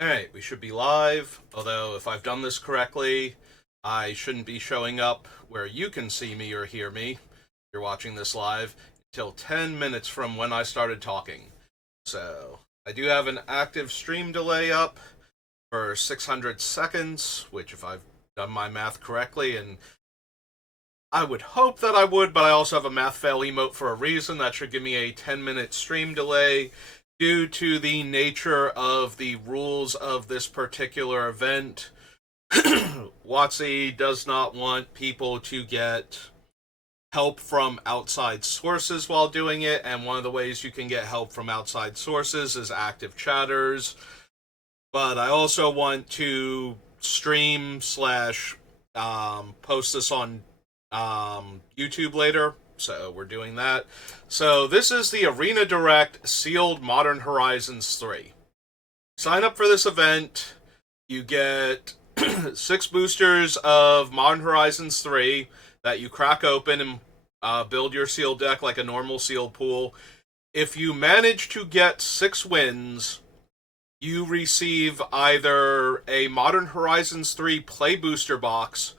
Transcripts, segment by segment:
Alright, we should be live, although if I've done this correctly, I shouldn't be showing up where you can see me or hear me, if you're watching this live, until 10 minutes from when I started talking. So, I do have an active stream delay up for 600 seconds, which if I've done my math correctly, and I would hope that I would, but I also have a math fail emote for a reason. That should give me a 10-minute stream delay due to the nature of the rules of this particular event. WotC does not want people to get help from outside sources while doing it, and one of the ways you can get help from outside sources is active chatters. But I also want to stream slash post this on YouTube later, so we're doing that. So this is the Arena Direct Sealed Modern Horizons 3. Sign up for this event. You get 6 boosters of Modern Horizons 3 that you crack open and build your sealed deck like a normal sealed pool. If you manage to get 6 wins, you receive either a Modern Horizons 3 Play Booster box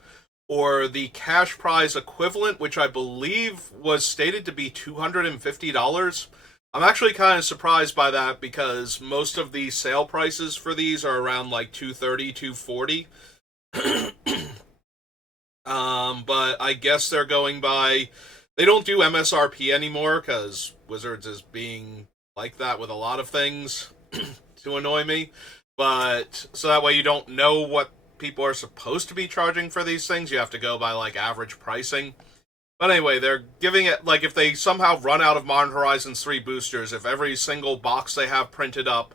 or the cash prize equivalent, which I believe was stated to be $250. I'm actually kind of surprised by that because most of the sale prices for these are around like $230, $240. But I guess they're going by. They don't do MSRP anymore because Wizards is being like that with a lot of things to annoy me. But so that way you don't know what people are supposed to be charging for these things. You have to go by like average pricing. But anyway, they're giving it like if they somehow run out of Modern Horizons 3 boosters, if every single box they have printed up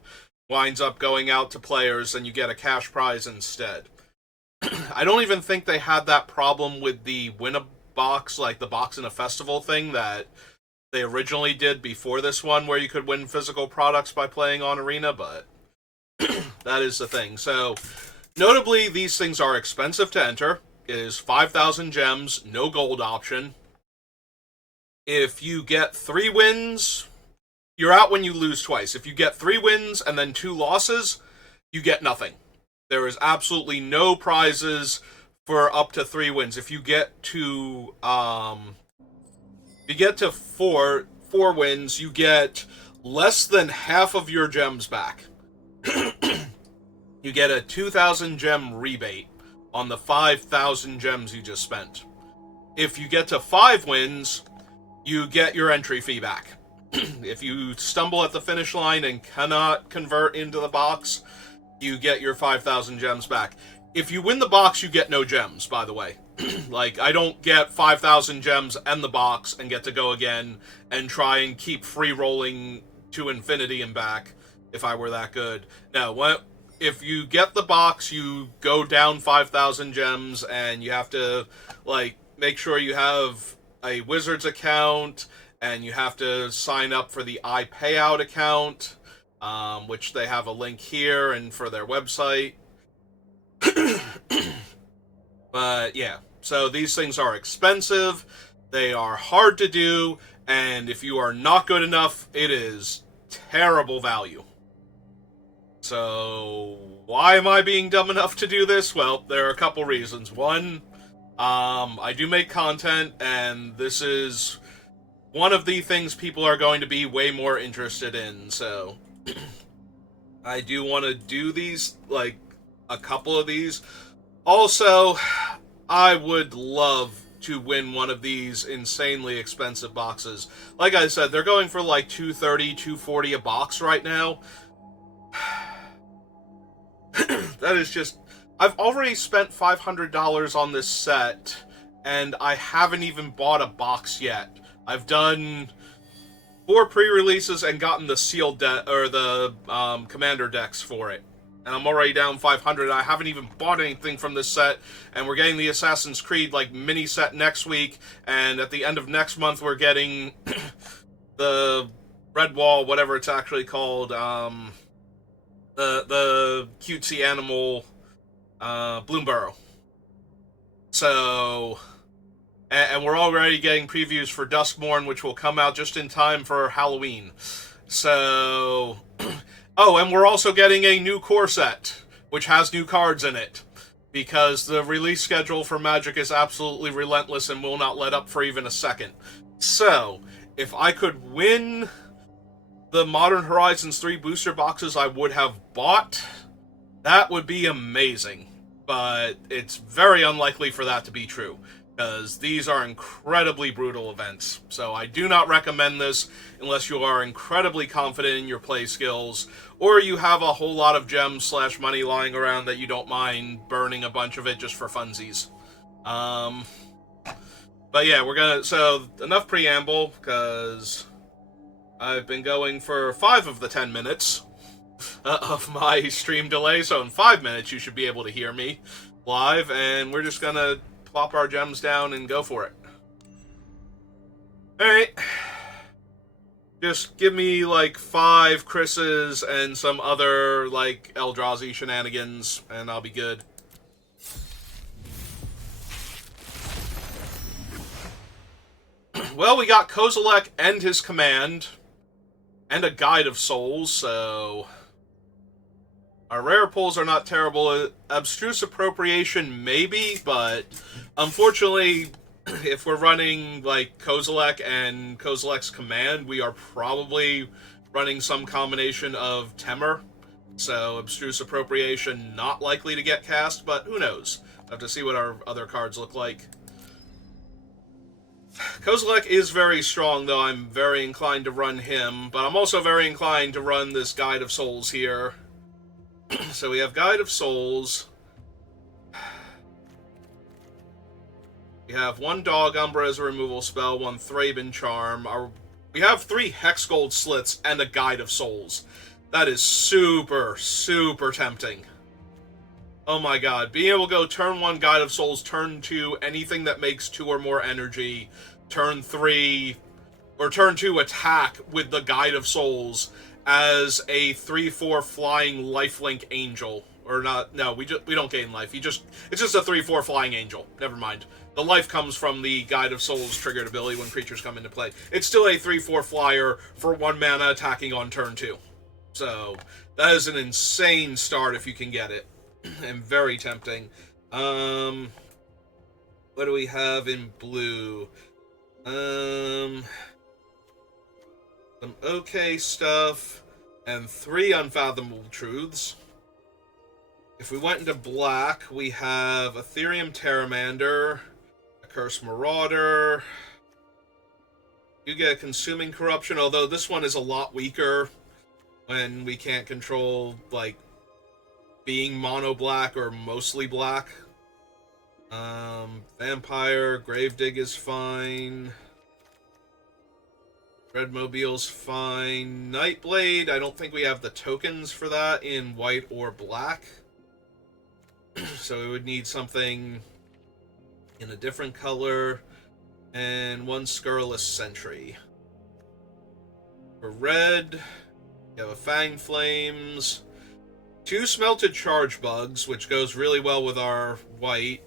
winds up going out to players, then you get a cash prize instead. I don't even think they had that problem with the win a box, like the box in a festival thing that they originally did before this one, where you could win physical products by playing on Arena, but that is the thing. So, notably, these things are expensive to enter. It is 5,000 gems, no gold option. If you get 3 wins, you're out when you lose twice. If you get 3 wins and then 2 losses, you get nothing. There is absolutely no prizes for up to 3 wins. If you get to four wins, you get less than half of your gems back. You get a 2,000 gem rebate on the 5,000 gems you just spent. If you get to 5 wins, you get your entry fee back. If you stumble at the finish line and cannot convert into the box, you get your 5,000 gems back. If you win the box, you get no gems, by the way. Like, I don't get 5,000 gems and the box and get to go again and try and keep free rolling to infinity and back if I were that good. No, if you get the box, you go down 5,000 gems and you have to, like, make sure you have a Wizards account and you have to sign up for the iPayout account, which they have a link here and for their website. But yeah, so these things are expensive, they are hard to do, and if you are not good enough, it is terrible value. So, why am I being dumb enough to do this? Well, there are a couple reasons. One, I do make content, and this is one of the things people are going to be way more interested in, so I do want to do these, like, a couple of these. Also, I would love to win one of these insanely expensive boxes. Like I said, they're going for like $230, $240 a box right now. That is just... I've already spent $500 on this set, and I haven't even bought a box yet. I've done 4 pre-releases and gotten the sealed or the commander decks for it. And I'm already down 500. I haven't even bought anything from this set, and we're getting the Assassin's Creed like mini set next week, and at the end of next month we're getting the Redwall, whatever it's actually called, the cutesy animal Bloomburrow. So, and we're already getting previews for Duskmourn, which will come out just in time for Halloween. So, Oh, and we're also getting a new core set, which has new cards in it. Because the release schedule for Magic is absolutely relentless and will not let up for even a second. So, if I could win the Modern Horizons 3 booster boxes I would have bought, that would be amazing. But it's very unlikely for that to be true, because these are incredibly brutal events. So I do not recommend this unless you are incredibly confident in your play skills, or you have a whole lot of gems / money lying around that you don't mind burning a bunch of it just for funsies. But yeah, so enough preamble, because I've been going for 5 of the 10 minutes of my stream delay, so in 5 minutes you should be able to hear me live, and we're just gonna plop our gems down and go for it. Alright. Just give me, like, 5 Chris's and some other, like, Eldrazi shenanigans, and I'll be good. Well, we got Kozilek and his command, and a Guide of Souls, so our rare pulls are not terrible. Abstruse Appropriation, maybe, but unfortunately, if we're running, like, Kozilek and Kozilek's command, we are probably running some combination of Temur, so Abstruse Appropriation not likely to get cast, but who knows? We'll have to see what our other cards look like. Kozilek is very strong, though I'm very inclined to run him, but I'm also very inclined to run this Guide of Souls here. So we have Guide of Souls. We have 1 Dog Umbra as a removal spell, 1 Thraben Charm. We have 3 Hexgold Slits and a Guide of Souls. That is super, super tempting. Oh my god. Being able to go turn 1 Guide of Souls, turn 2 anything that makes 2 or more energy, turn 3, or turn 2 attack with the Guide of Souls as a 3/4 flying lifelink angel. Or not, no, we don't gain life. It's just a 3/4 flying angel. Never mind. The life comes from the Guide of Souls triggered ability when creatures come into play. It's still a 3/4 flyer for 1 mana attacking on turn 2. So, that is an insane start if you can get it. And very tempting. What do we have in blue? Some okay stuff, and 3 Unfathomable Truths. If we went into black, we have Ethereum Terramander, a Curse Marauder. You get a Consuming Corruption, although this one is a lot weaker when we can't control, like, being mono black or mostly black. Vampire, Gravedigg is fine. Redmobile's fine. Nightblade, I don't think we have the tokens for that in white or black. So we would need something in a different color. And 1 Scurrilous Sentry. For red, we have a Fang Flames. 2 Smelted Charge Bugs, which goes really well with our white,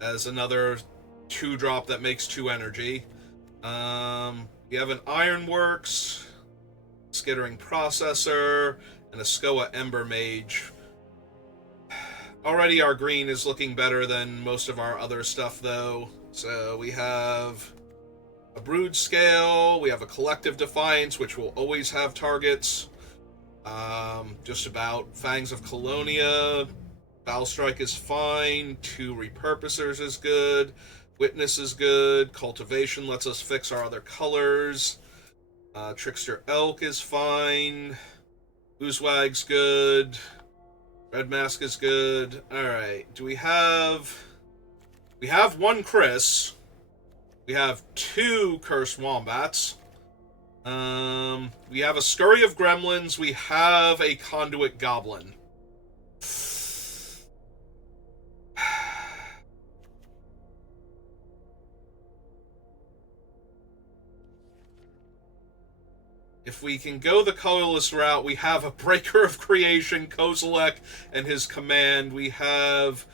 as another 2-drop that makes 2 energy. We have an Ironworks, Skittering Processor, and a Skoa Ember Mage. Already our green is looking better than most of our other stuff, though. So we have a Brood Scale, we have a Collective Defiance, which will always have targets. Just about. Fangs of Colonia. Bowstrike is fine. 2 Repurposers is good. Witness is good. Cultivation lets us fix our other colors. Trickster Elk is fine. Oozwag's good. Red Mask is good. Alright. Do we have... We have 1 Chris. We have 2 Cursed Wombats. We have a Scurry of Gremlins. We have a Conduit Goblin. If we can go the colorless route, we have a Breaker of Creation, Kozilek, and his command. We have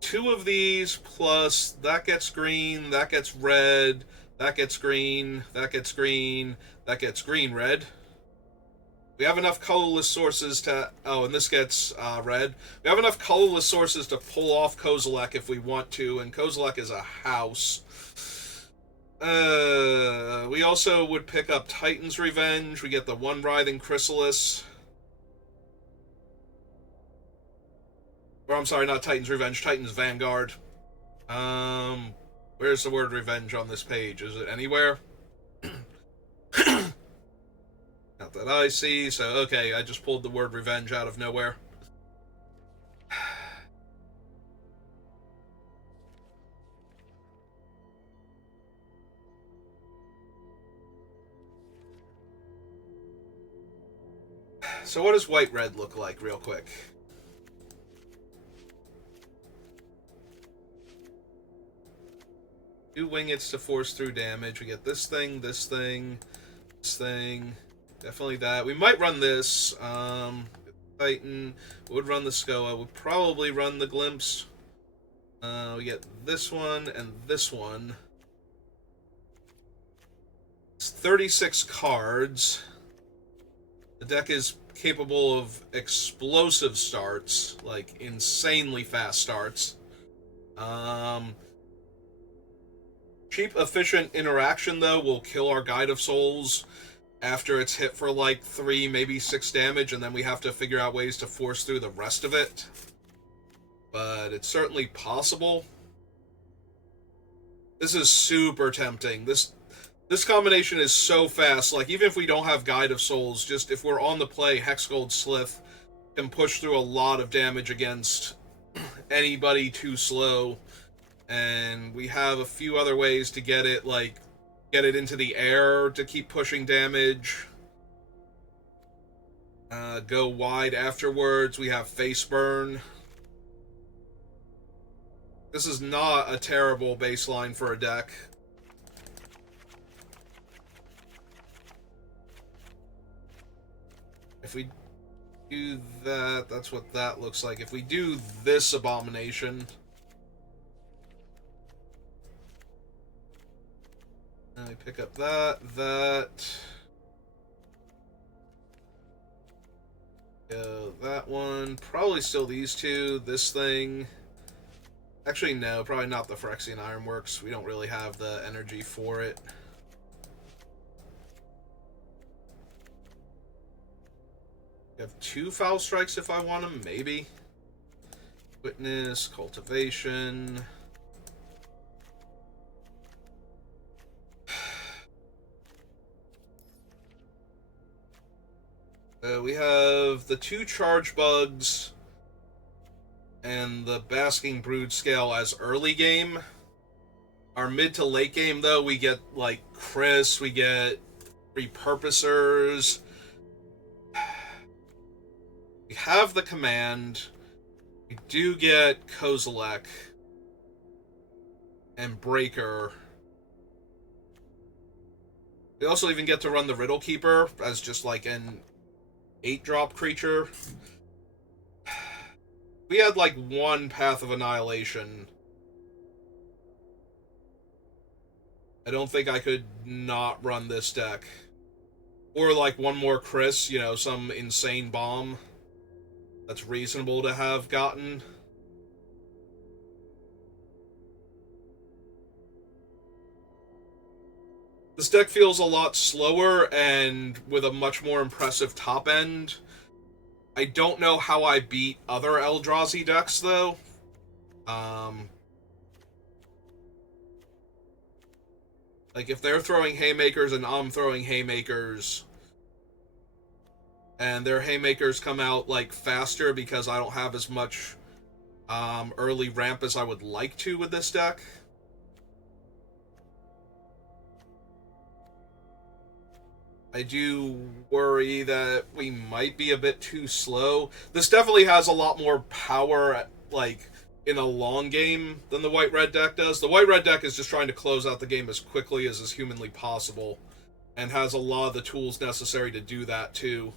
2 of these, plus that gets green, that gets red, that gets green, that gets green, that gets green, red. We have enough colorless sources to... Oh, and this gets red. We have enough colorless sources to pull off Kozilek if we want to, and Kozilek is a house. We also would pick up Titan's Revenge. We get the one Writhing Chrysalis. Or, I'm sorry, not Titan's Revenge, Titan's Vanguard. Where's the word revenge on this page? Is it anywhere? Not that I see, so okay, I just pulled the word revenge out of nowhere. So what does white-red look like, real quick? Two Wingets to force through damage. We get this thing, this thing, this thing. Definitely that. We might run this. Titan. Would run the Skoa. Would probably run the Glimpse. We get this one and this one. It's 36 cards. The deck is capable of explosive starts, like insanely fast starts. Cheap, efficient interaction, though, will kill our Guide of Souls after it's hit for like 3, maybe 6 damage, and then we have to figure out ways to force through the rest of it. But it's certainly possible. This is super tempting. This combination is so fast. Like, even if we don't have Guide of Souls, just if we're on the play, Hexgold Slith can push through a lot of damage against anybody too slow. And we have a few other ways to get it, like, get it into the air to keep pushing damage. Go wide afterwards. We have Face Burn. This is not a terrible baseline for a deck. If we do that, that's what that looks like. If we do this Abomination... And we pick up that. That one. Probably still these two. This thing. Actually, no. Probably not the Phyrexian Ironworks. We don't really have the energy for it. We have 2 Foul Strikes if I want them. Maybe. Witness. Cultivation. We have the 2 Charge Bugs and the Basking Brood Scale as early game. Our mid to late game, though, we get, like, Chris, we get Repurposers. We have the Command. We do get Kozilek and Breaker. We also even get to run the Riddle Keeper as just, like, an 8-drop creature. We had like 1 Path of Annihilation. I don't think I could not run this deck. Or like 1 more Chris, you know, some insane bomb that's reasonable to have gotten. This deck feels a lot slower and with a much more impressive top end. I don't know how I beat other Eldrazi decks, though. Like, if they're throwing Haymakers and I'm throwing Haymakers, and their Haymakers come out, like, faster because I don't have as much early ramp as I would like to with this deck. I do worry that we might be a bit too slow. This definitely has a lot more power, like, in a long game than the white-red deck does. The white-red deck is just trying to close out the game as quickly as is humanly possible, and has a lot of the tools necessary to do that, too.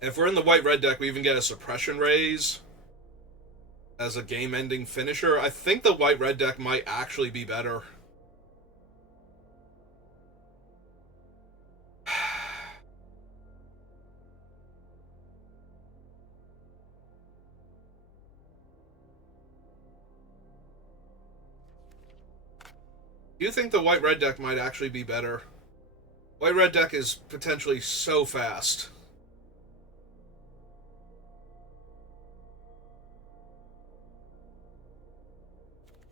If we're in the white-red deck, we even get a Suppression Raise as a game-ending finisher. I think the white-red deck might actually be better. Do you think the white-red deck might actually be better? White-red deck is potentially so fast.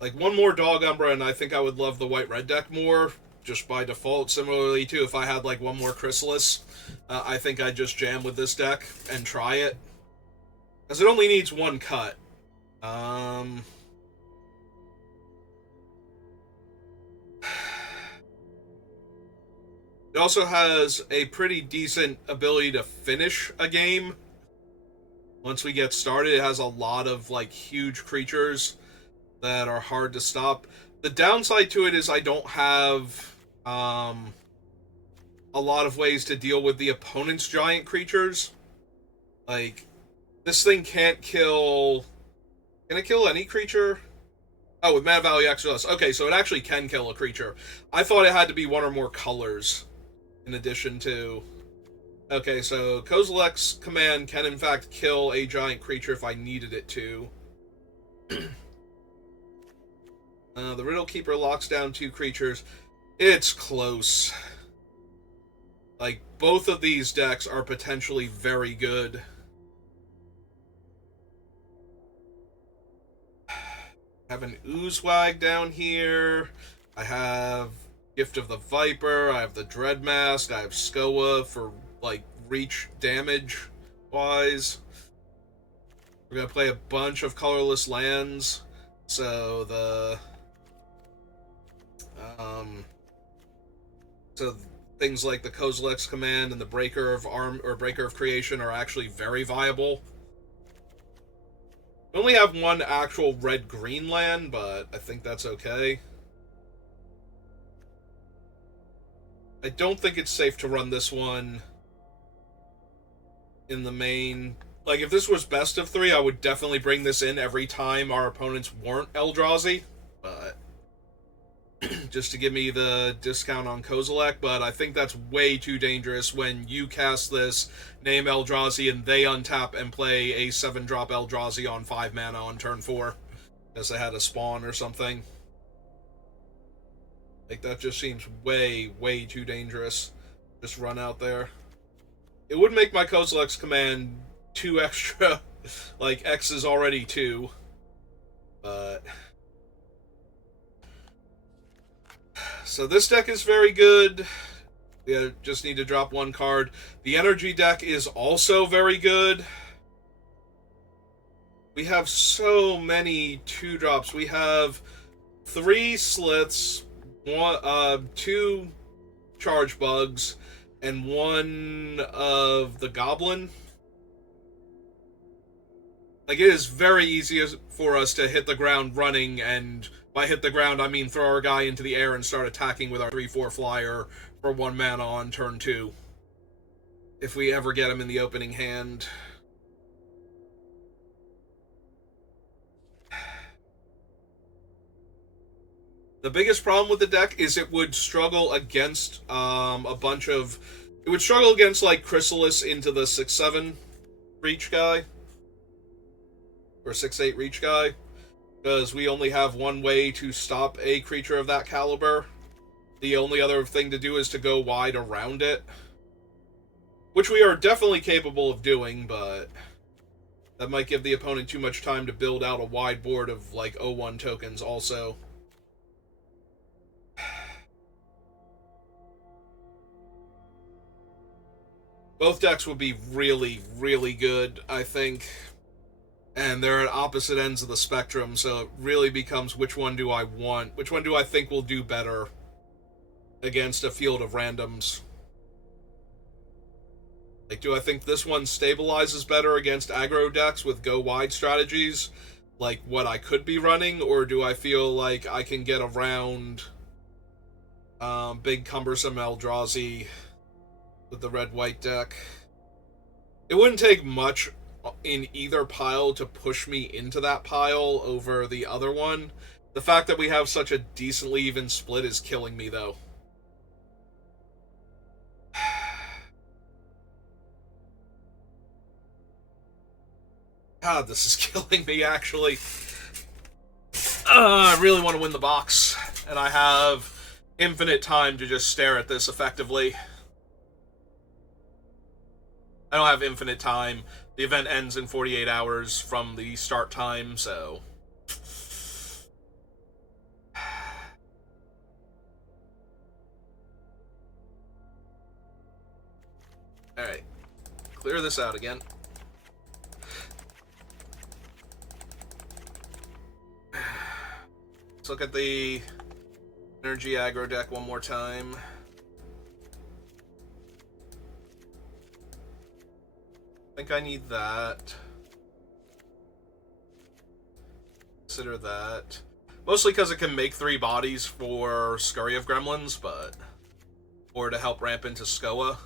Like, one more Dog Umbra, and I think I would love the white-red deck more, just by default. Similarly, too, if I had, like, one more Chrysalis, I think I'd just jam with this deck and try it. Because it only needs one cut. It also has a pretty decent ability to finish a game. Once we get started, it has a lot of, like, huge creatures that are hard to stop. The downside to it is I don't have a lot of ways to deal with the opponent's giant creatures. Like, this thing can't kill... Can it kill any creature? Oh, with Mana Value X or less. Okay, so it actually can kill a creature. I thought it had to be one or more colors in addition to... Okay, so Kozilek's command can in fact kill a giant creature if I needed it to. The Riddle Keeper locks down 2 creatures. It's close. Like, both of these decks are potentially very good. I have an Oozewag down here. I have Gift of the Viper. I have the Dreadmask. I have Skoa for, like, reach damage wise. We're gonna play a bunch of colorless lands. So so things like the Kozilek's command and the Breaker of Arm or Breaker of Creation are actually very viable. We only have one actual red-green land, but I think that's okay. I don't think it's safe to run this one in the main. Like, if this was best of 3, I would definitely bring this in every time our opponents weren't Eldrazi, but just to give me the discount on Kozilek, but I think that's way too dangerous when you cast this, name Eldrazi, and they untap and play a 7-drop Eldrazi on 5 mana on turn 4, because they had a spawn or something. Like, that just seems way, way too dangerous. Just run out there. It would make my Kozilek's command 2 extra. Like, X is already 2. But... So this deck is very good. We just need to drop 1 card. The energy deck is also very good. We have so many 2-drops. We have 3 Sliths, 2 Charge Bugs, and 1 of the Goblin. Like, it is very easy for us to hit the ground running, and by hit the ground, I mean throw our guy into the air and start attacking with our 3/4 flyer for 1 mana on turn 2. If we ever get him in the opening hand. The biggest problem with the deck is it would struggle against a bunch of... It would struggle against, like, Chrysalis into the 6/7 reach guy. Or 6/8 reach guy. Because we only have one way to stop a creature of that caliber. The only other thing to do is to go wide around it. Which we are definitely capable of doing, but... that might give the opponent too much time to build out a wide board of, like, 0/1 tokens also. Both decks would be really, really good, I think. And they're at opposite ends of the spectrum, so it really becomes which one do I want? Which one do I think will do better against a field of randoms? Like, do I think this one stabilizes better against aggro decks with go-wide strategies, like what I could be running, or do I feel like I can get around big cumbersome Eldrazi with the red-white deck? It wouldn't take much in either pile to push me into that pile over the other one. The fact that we have such a decently even split is killing me, though. God, this is killing me, actually. I really want to win the box. And I have infinite time to just stare at this effectively. I don't have infinite time. The event ends in 48 hours from the start time, so... Alright. Clear this out again. Let's look at the energy aggro deck one more time. I think I need that. Consider that. Mostly because it can make 3 bodies for Scurry of Gremlins, but... or to help ramp into Skoa.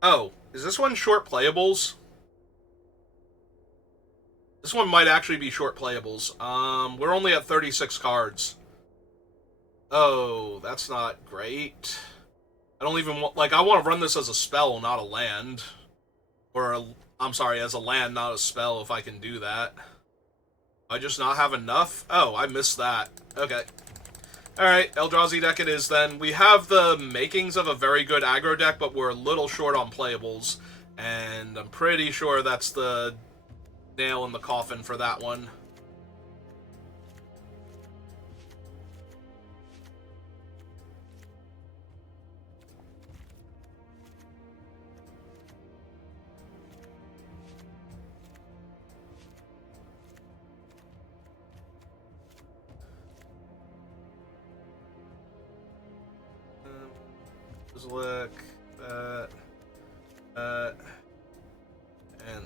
Oh, is this one short playables? This one might actually be short playables. We're only at 36 cards. Oh, that's not great. I don't even want... like, I want to run this as a spell, not a land. Or, I'm sorry, as a land, not a spell, if I can do that. I just not have enough? Oh, I missed that. Okay. Alright, Eldrazi deck it is then. We have the makings of a very good aggro deck, but we're a little short on playables. And I'm pretty sure that's the nail in the coffin for that one. Look, and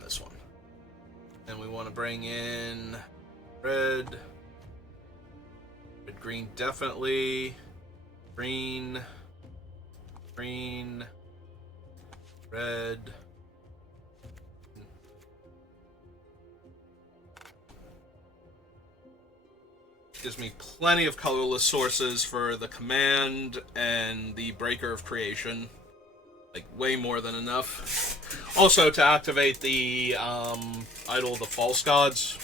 this one. And we want to bring in red, green definitely, green, red. Gives me plenty of colorless sources for the command and the Breaker of Creation. Like, way more than enough. Also, to activate the Idol of the False Gods.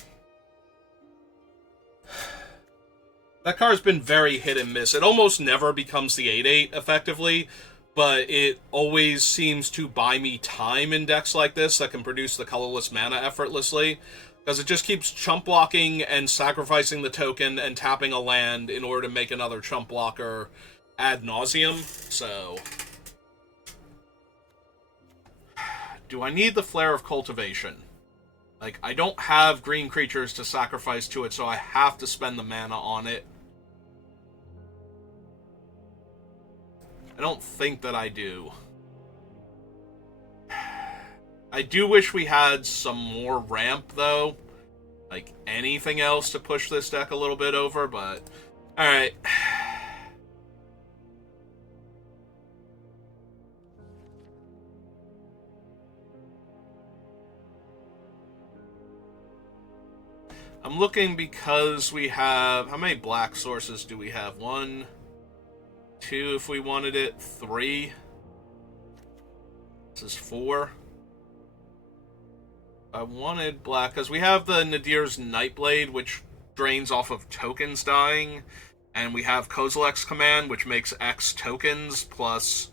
That card's been very hit and miss. It almost never becomes the 8/8, effectively, but it always seems to buy me time in decks like this that can produce the colorless mana effortlessly. Because it just keeps chump blocking and sacrificing the token and tapping a land in order to make another chump blocker ad nauseum. So, do I need the Flare of Cultivation? Like, I don't have green creatures to sacrifice to it, so I have to spend the mana on it. I don't think that I do. I do wish we had some more ramp, though. Like, anything else to push this deck a little bit over, but... alright. I'm looking because we have... how many black sources do we have? 1, 2 if we wanted it, 3. This is 4. I wanted black, because we have the Nadir's Nightblade, which drains off of tokens dying, and we have Kozilek's Command, which makes X tokens, plus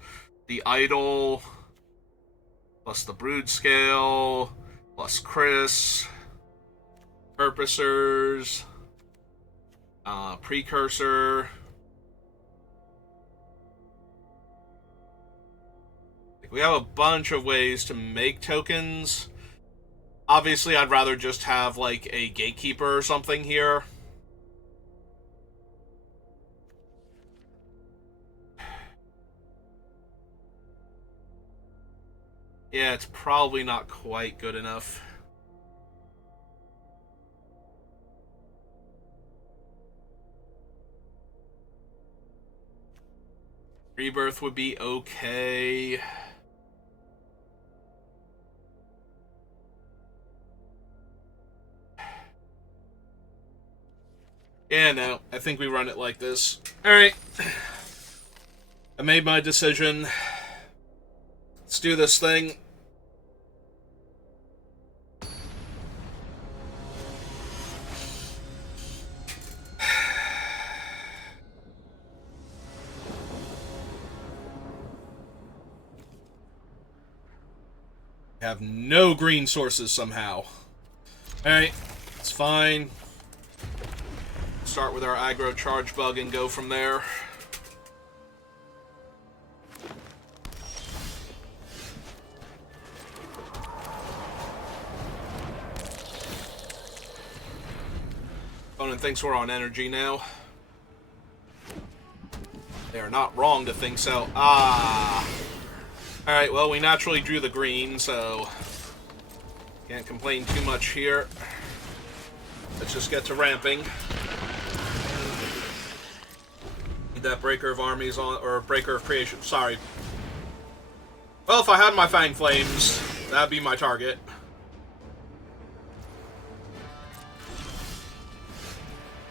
the Idol, plus the Brood Scale, plus Chris, Purposers, Precursor. We have a bunch of ways to make tokens. Obviously, I'd rather just have, like, a Gatekeeper or something here. Yeah, it's probably not quite good enough. Rebirth would be okay. Yeah, no, I think we run it like this. Alright. I made my decision. Let's do this thing. Have no green sources somehow. Alright, it's fine. Start with our aggro charge bug and go from there. Opponent thinks we're on energy now. They are not wrong to think so. Ah! Alright, well, we naturally drew the green, so can't complain too much here. Let's just get to ramping. Need that Breaker of Armies on, or Breaker of Creation, sorry. Well, if I had my Fang Flames, that'd be my target.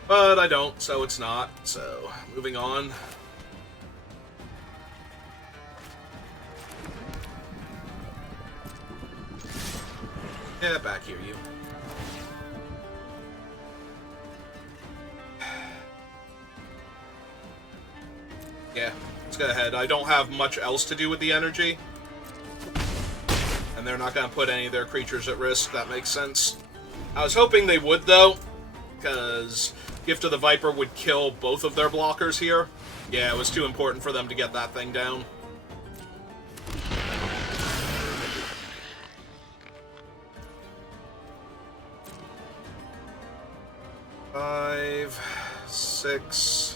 But I don't, so it's not. So, moving on. Yeah, back here, you. Yeah, let's go ahead. I don't have much else to do with the energy. And they're not going to put any of their creatures at risk. That makes sense. I was hoping they would, though, because Gift of the Viper would kill both of their blockers here. Yeah, it was too important for them to get that thing down. Five, six.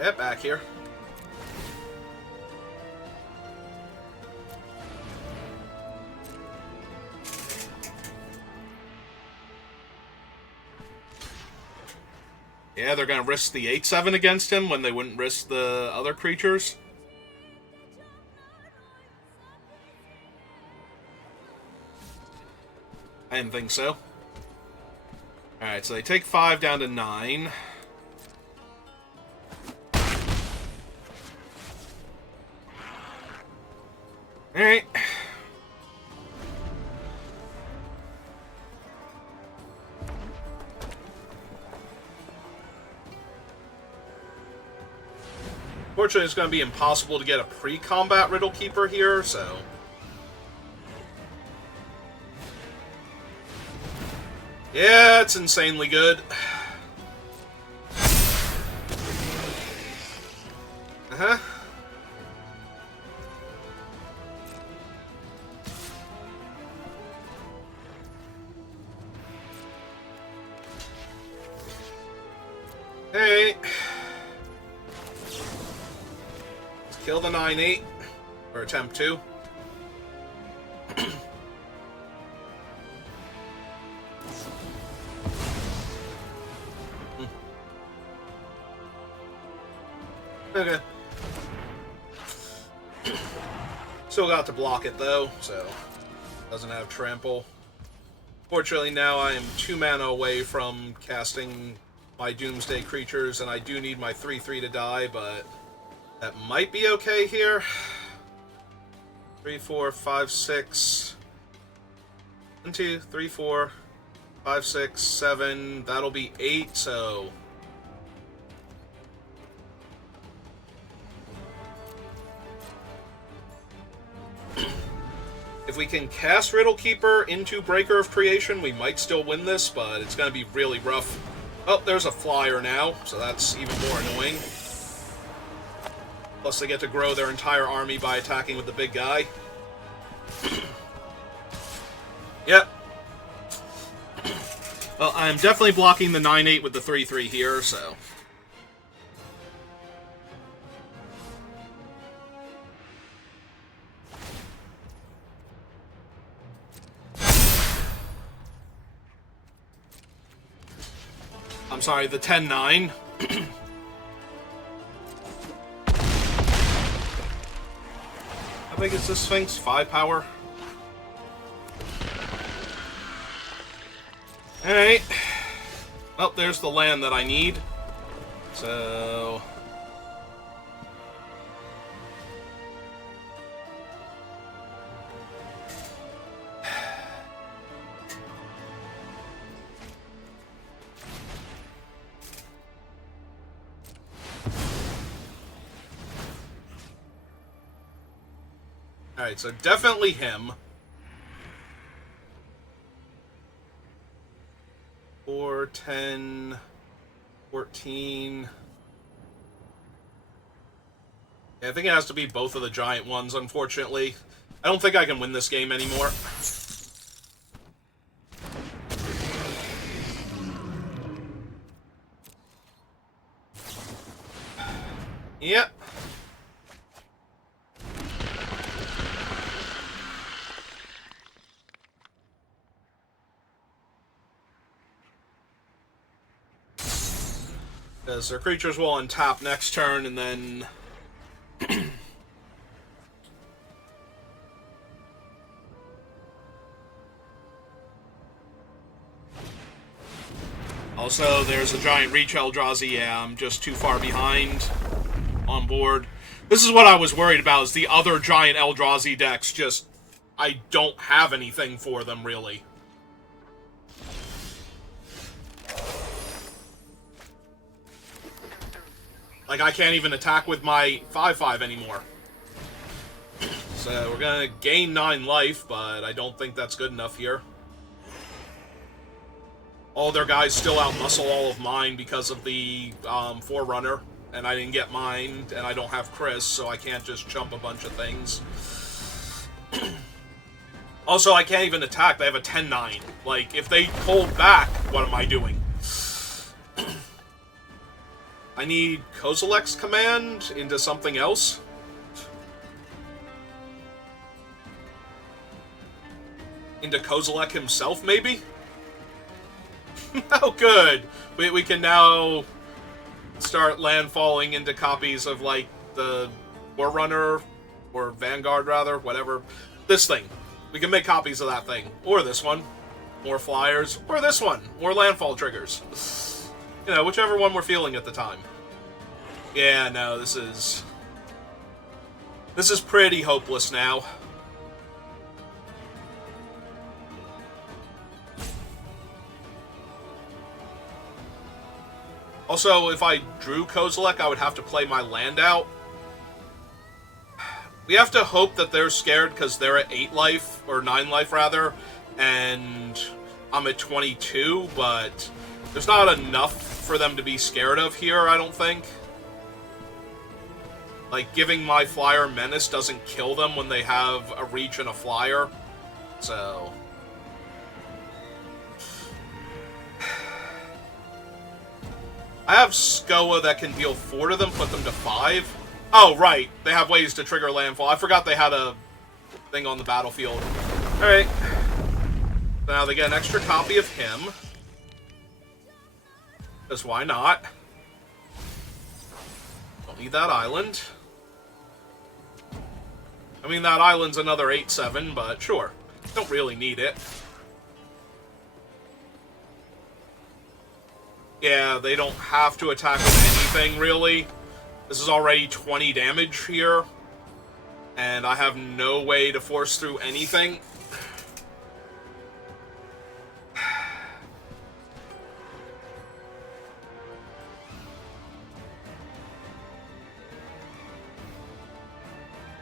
Get back here. Yeah, they're gonna risk the 8/7 against him when they wouldn't risk the other creatures. I didn't think so. Alright, so they take 5 down to 9. Alright. Fortunately, it's going to be impossible to get a pre-combat Riddle Keeper here, so... Yeah, it's insanely good. Uh-huh. Hey. Let's kill the 9/8. Or attempt to. Okay. Still got to block it though, so doesn't have trample. Fortunately now I am 2 mana away from casting my Doomsday creatures, and I do need my 3/3 to die, but that might be okay here. 3, 4, 5, 6. 1, 2, 3, 4, 5, 6, 7. That'll be 8, so... If we can cast Riddle Keeper into Breaker of Creation, we might still win this, but it's going to be really rough. Oh, there's a flyer now, so that's even more annoying. Plus they get to grow their entire army by attacking with the big guy. Yep. Well, I'm definitely blocking the 9/8 with the 3/3 here, so... I'm sorry, the 10/9. How big is this Sphinx? 5 power? Alright. Well, there's the land that I need. So... Alright, so definitely him. 4, 10, 14... Yeah, I think it has to be both of the giant ones, unfortunately. I don't think I can win this game anymore. Yep. Because their creatures will untap next turn, and then... Also, there's a giant Reach Eldrazi. Yeah, I'm just too far behind on board. This is what I was worried about, is the other giant Eldrazi decks just... I don't have anything for them, really. Like, I can't even attack with my 5/5 anymore. So, we're gonna gain 9 life, but I don't think that's good enough here. All their guys still outmuscle all of mine because of the Forerunner, and I didn't get mine, and I don't have Chris, so I can't just chump a bunch of things. Also, I can't even attack. They have a 10-9. Like, if they hold back, what am I doing? I need Kozilek's command into something else. Into Kozilek himself, maybe? Oh, good! We can now start landfalling into copies of, like, the Forerunner, or Vanguard, rather, whatever. This thing. We can make copies of that thing. Or this one. More flyers. Or this one. More landfall triggers. You know, whichever one we're feeling at the time. Yeah, no, this is pretty hopeless now. Also, if I drew Kozilek, I would have to play my land out. We have to hope that they're scared because they're at 8 life, or 9 life rather, and I'm at 22, but there's not enough for them to be scared of here, I don't think. Like, giving my flyer Menace doesn't kill them when they have a reach and a flyer, so... I have Skoa that can deal 4 to them, put them to 5. Oh, right. They have ways to trigger landfall. I forgot they had a thing on the battlefield. Alright. Now they get an extra copy of him. Because why not? Don't need that island. I mean, that island's another 8/7, but sure. Don't really need it. Yeah, they don't have to attack with anything, really. This is already 20 damage here. And I have no way to force through anything.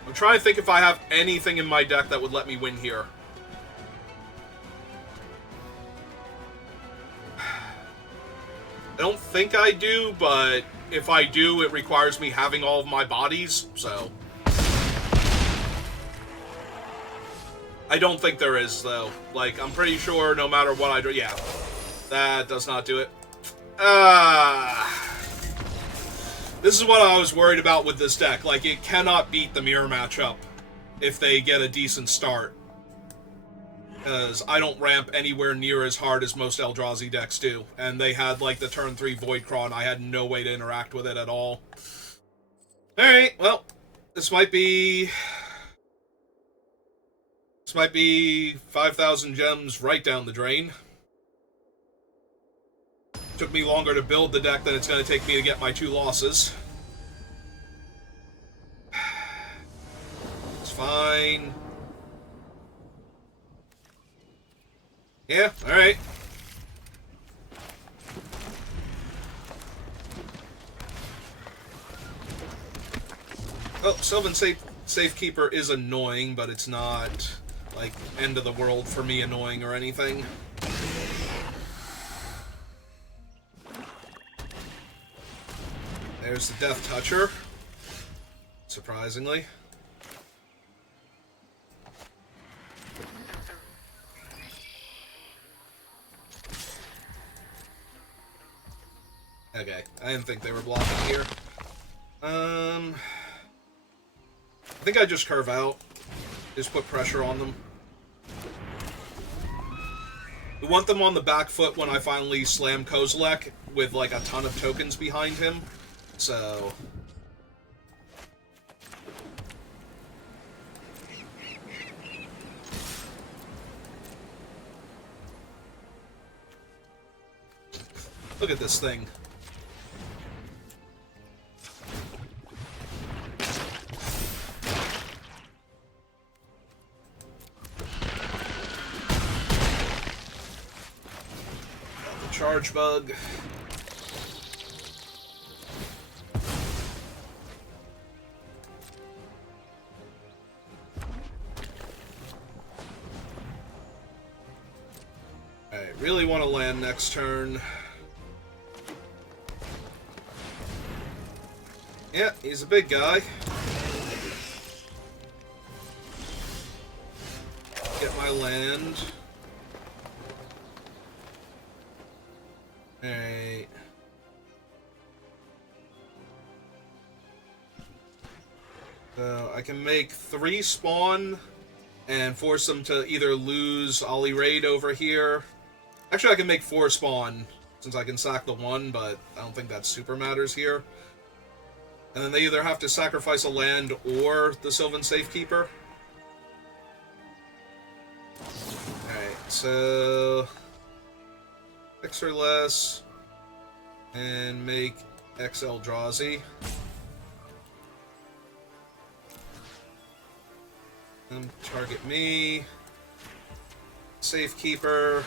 I'm trying to think if I have anything in my deck that would let me win here. I don't think I do, but if I do, it requires me having all of my bodies, so... I don't think there is, though. Like, I'm pretty sure no matter what I do... Yeah, that does not do it. This is what I was worried about with this deck. Like, it cannot beat the mirror matchup if they get a decent start. Because I don't ramp anywhere near as hard as most Eldrazi decks do. And they had, like, the turn 3 Voidcraw, and I had no way to interact with it at all. Alright, well, this might be This might be 5,000 gems right down the drain. Took me longer to build the deck than it's going to take me to get my 2 losses. It's fine. Yeah, alright. Well, Sylvan Safekeeper is annoying, but it's not, like, end of the world for me annoying or anything. There's the Death Toucher. Surprisingly. Okay, I didn't think they were blocking here. I think I just curve out. Just put pressure on them. We want them on the back foot when I finally slam Kozilek with, like, a ton of tokens behind him. So... Look at this thing. Charge bug. Alright, really want to land next turn. Yeah, he's a big guy. Get my land. Alright. So I can make 3 spawn and force them to either lose Ollie Raid over here. Actually, I can make 4 spawn since I can sack the 1, but I don't think that super matters here. And then they either have to sacrifice a land or the Sylvan Safekeeper. Alright, so... X or less, and make XL Eldrazi. Target me. Safekeeper.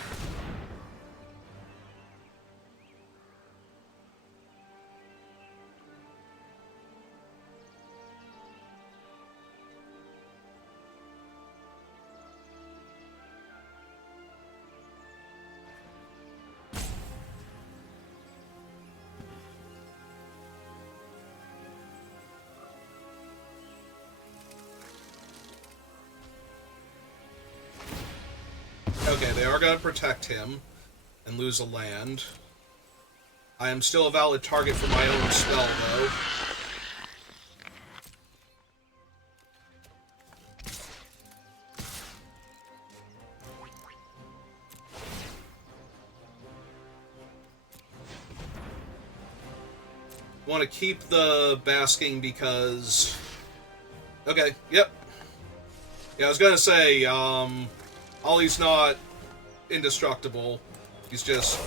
Okay, they are going to protect him and lose a land. I am still a valid target for my own spell, though. Want to keep the basking because... Okay, yep. Yeah, I was going to say, Ollie's not indestructible. He's just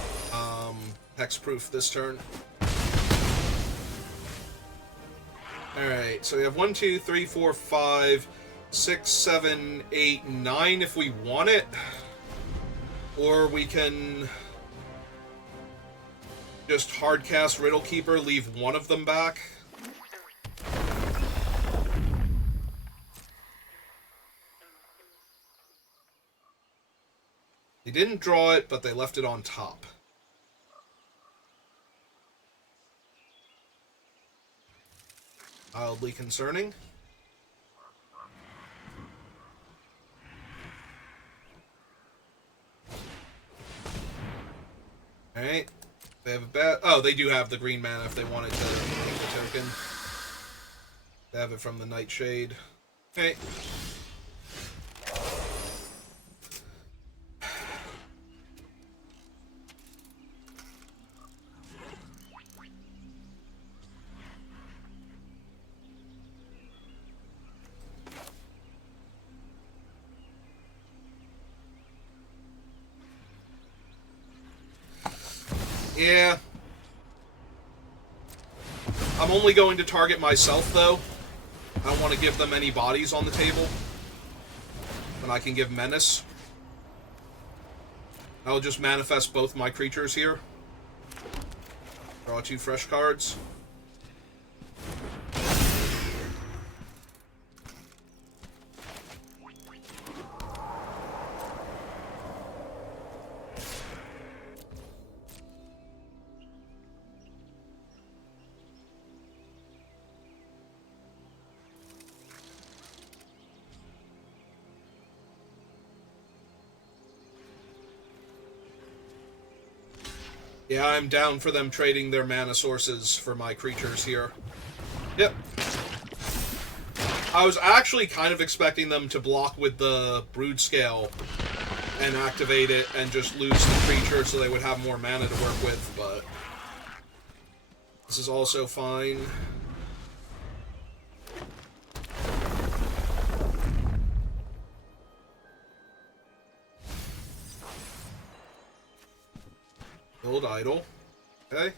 hexproof this turn. Alright, so we have 1, 2, 3, 4, 5, 6, 7, 8, 9 if we want it. Or we can just hardcast Riddle Keeper, leave one of them back. They didn't draw it, but they left it on top. Mildly concerning. Alright. They have a bad... Oh, they do have the green mana if they wanted to take the token. They have it from the Nightshade. Okay. Yeah. I'm only going to target myself, though. I don't want to give them any bodies on the table. But I can give Menace. I'll just manifest both my creatures here. Draw 2 fresh cards. Yeah, I'm down for them trading their mana sources for my creatures here. Yep. I was actually kind of expecting them to block with the Brood Scale and activate it and just lose the creature so they would have more mana to work with, but this is also fine. Build Idol. Okay.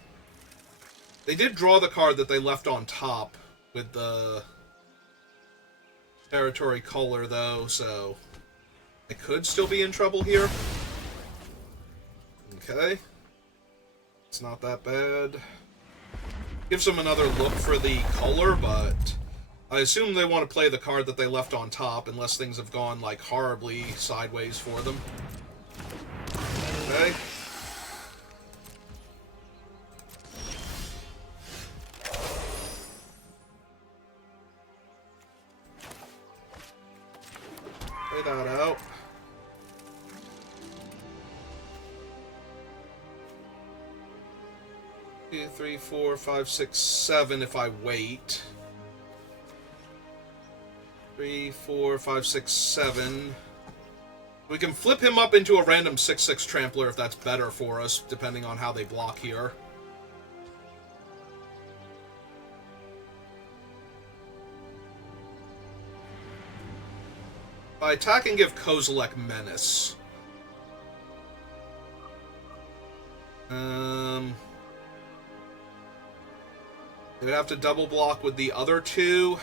They did draw the card that they left on top with the territory color, though, so I could still be in trouble here. Okay. It's not that bad. Gives them another look for the color, but I assume they want to play the card that they left on top unless things have gone, like, horribly sideways for them. Okay. Play that out. Two, 3, 4, 5, 6, 7 if I wait. 3, 4, 5, 6, 7. We can flip him up into a random 6/6 trampler if that's better for us, depending on how they block here. By attack and give Kozilek Menace. They would have to double block with the other two.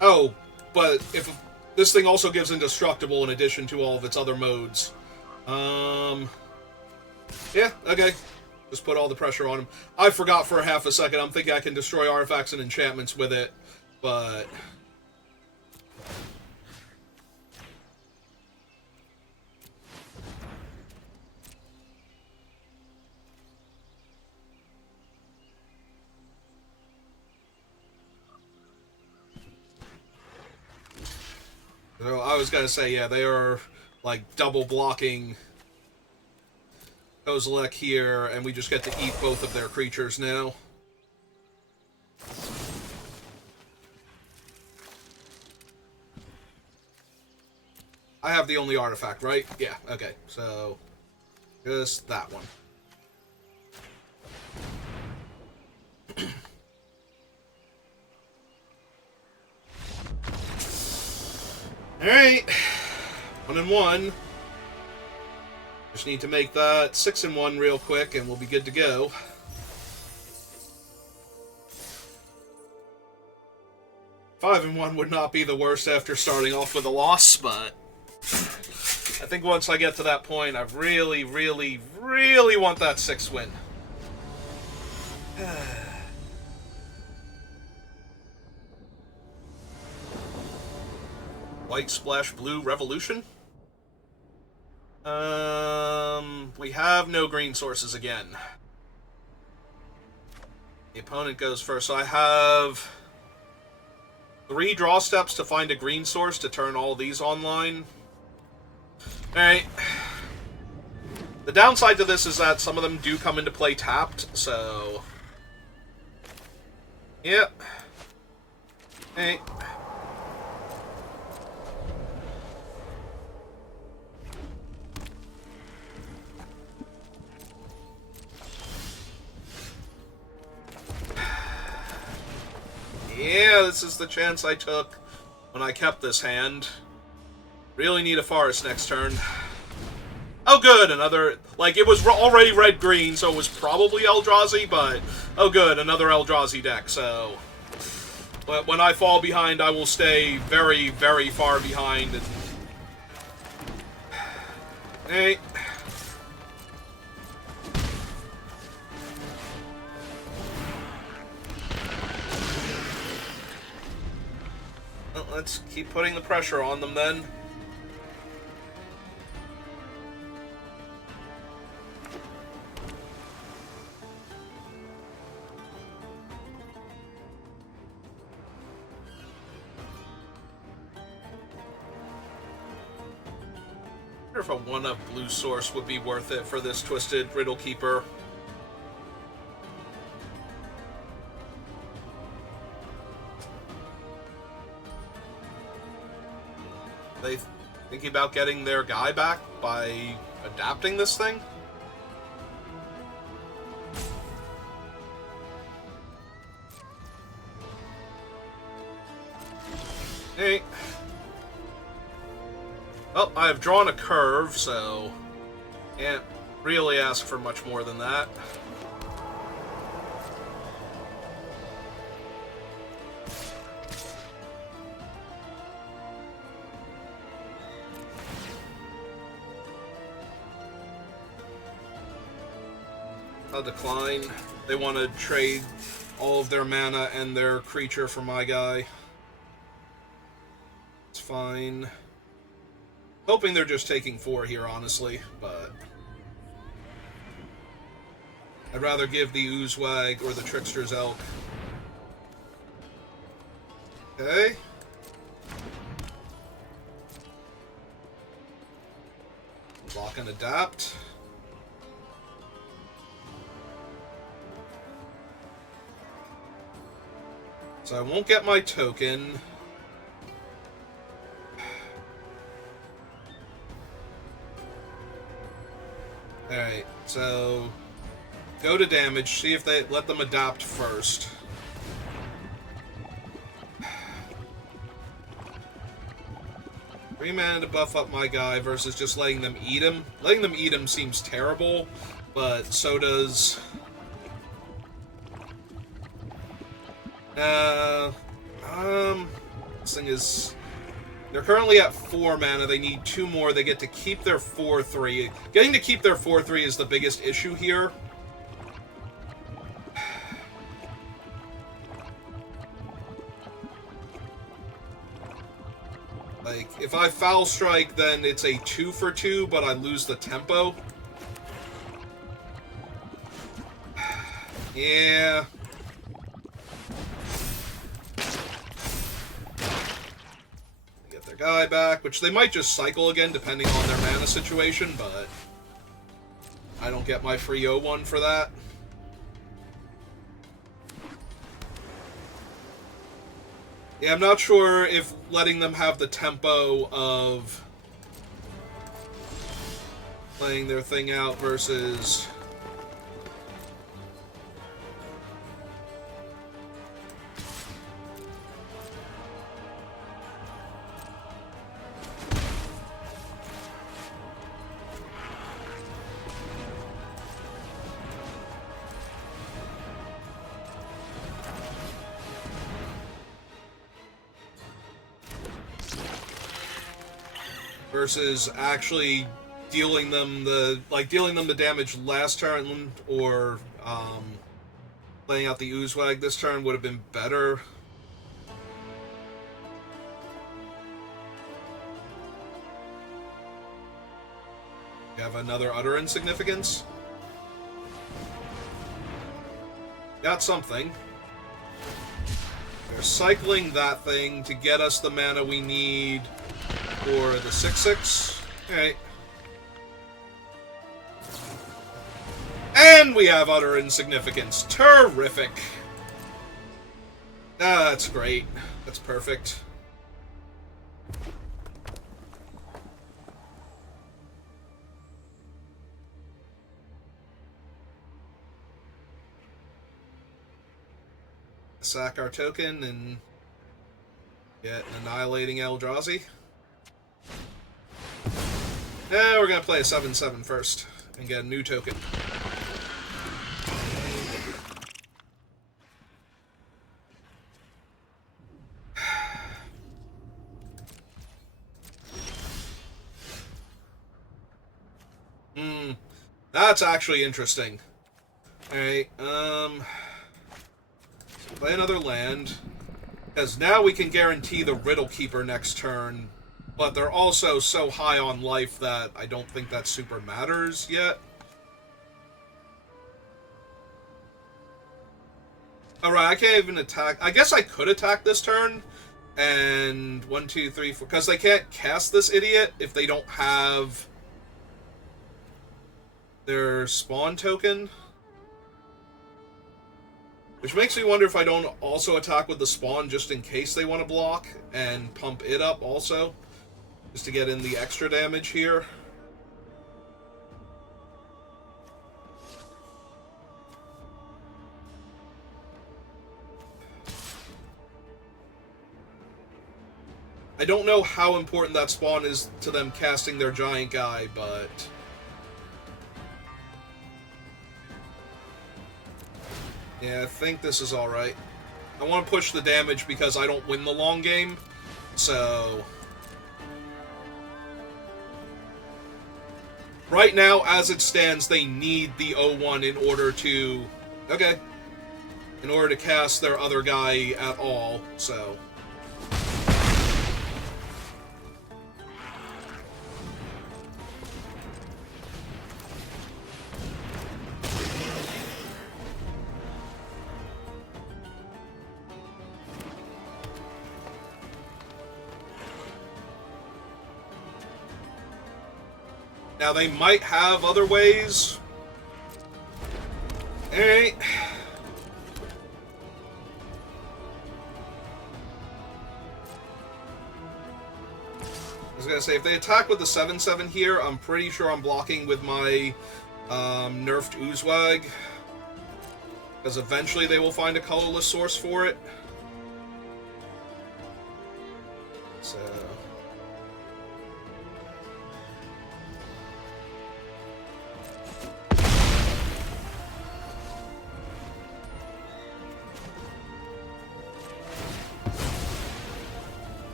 Oh, but if this thing also gives Indestructible in addition to all of its other modes. Yeah, okay. Just put all the pressure on him. I forgot for a half a second. I'm thinking I can destroy artifacts and enchantments with it, but so I was gonna say, yeah, they are like double blocking Kozilek here, and we just get to eat both of their creatures now. I have the only artifact, right? Yeah, okay. So, just that one. Alright. 1 and 1. Just need to make that 6 and 1 real quick, and we'll be good to go. Five and 1 would not be the worst after starting off with a loss, but I think once I get to that point, I really, really, really want that 6 win. White Splash Blue Revolution? We have no green sources again. The opponent goes first, so I have 3 draw steps to find a green source to turn all these online. Alright. The downside to this is that some of them do come into play tapped, so yep. Hey. Yeah, this is the chance I took when I kept this hand. Really need a forest next turn. Oh, good, another... Like, it was already red-green, so it was probably Eldrazi, but... Oh, good, another Eldrazi deck, so... But when I fall behind, I will stay very, very far behind. Hey. Well, let's keep putting the pressure on them, then. I wonder if a 1-up blue source would be worth it for this Twisted Riddle Keeper. They thinking about getting their guy back by adapting this thing? Hey. Well, I've drawn a curve, so can't really ask for much more than that. I'll decline. They want to trade all of their mana and their creature for my guy. It's fine. Hoping they're just taking 4 here, honestly, but... I'd rather give the Oozewag or the Trickster's Elk. Okay. Block and adapt. So I won't get my token. Alright, so go to damage, see if they let them adapt first. 3 mana to buff up my guy versus just letting them eat him. Letting them eat him seems terrible, but so does... this thing is... They're currently at 4 mana. They need 2 more. They get to keep their 4/3. Getting to keep their 4/3 is the biggest issue here. Like, if I Foul Strike, then it's a 2 for 2, but I lose the tempo. Yeah... guy back, which they might just cycle again depending on their mana situation, but I don't get my free O1 for that. Yeah, I'm not sure if letting them have the tempo of playing their thing out versus... versus actually dealing them the damage last turn, or laying out the Oozewag this turn would have been better. You have another Utter Insignificance. Got something. They're cycling that thing to get us the mana we need for the 6/6. Alright. And we have Utter Insignificance. Terrific. Ah, that's great. That's perfect. Sack our token and get an Annihilating Eldrazi. We're gonna play a 7/7 first and get a new token. That's actually interesting. Alright, play another land. Because now we can guarantee the Riddle Keeper next turn, but they're also so high on life that I don't think that super matters yet. Alright, I can't even attack. I guess I could attack this turn, and 1, 2, 3, 4, because they can't cast this idiot if they don't have their spawn token. Which makes me wonder if I don't also attack with the spawn just in case they want to block and pump it up also. Just to get in the extra damage here. I don't know how important that spawn is to them casting their giant guy, but... yeah, I think this is alright. I want to push the damage because I don't win the long game, so... right now, as it stands, they need the 0-1 in order to... okay. In order to cast their other guy at all, so... now, they might have other ways. Alright. I was gonna say, if they attack with the 7/7 here, I'm pretty sure I'm blocking with my nerfed Oozwag. Because eventually they will find a colorless source for it. So...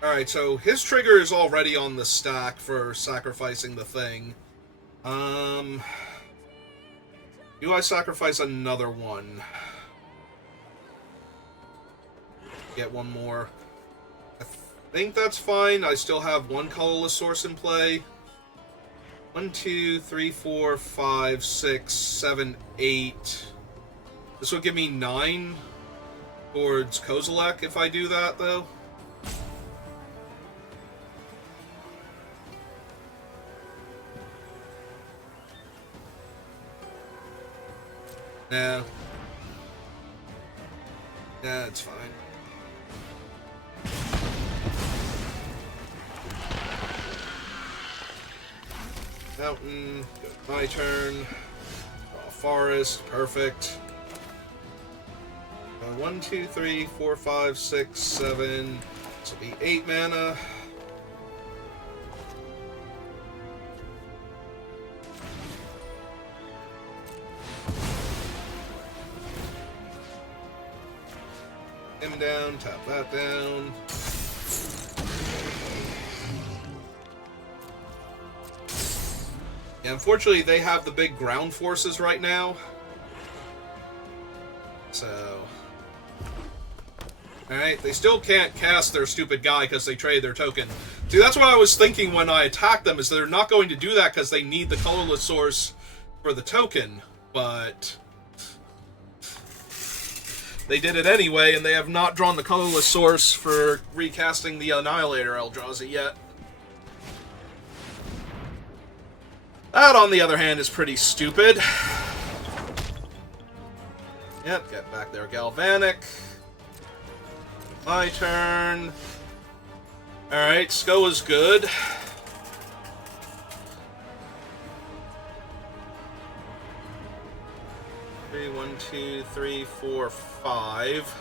alright, so his trigger is already on the stack for sacrificing the thing. Do I sacrifice another one? Get one more. I think that's fine. I still have one colorless source in play. 1, 2, 3, 4, 5, 6, 7, 8. This will give me 9 towards Kozilek if I do that, though. Nah. Nah, it's fine. Mountain, my turn. Draw a forest, perfect. 1, 2, 3, 4, 5, 6, 7. This will be 8 mana. Him down, tap that down. Yeah, unfortunately, they have the big ground forces right now. So... alright, they still can't cast their stupid guy because they traded their token. See, that's what I was thinking when I attacked them, is they're not going to do that because they need the colorless source for the token, but... they did it anyway, and they have not drawn the colorless source for recasting the Annihilator Eldrazi yet. That, on the other hand, is pretty stupid. Yep, get back there, Galvanic. My turn. Alright, Sko is good. 1, 2, 3, 4, 5.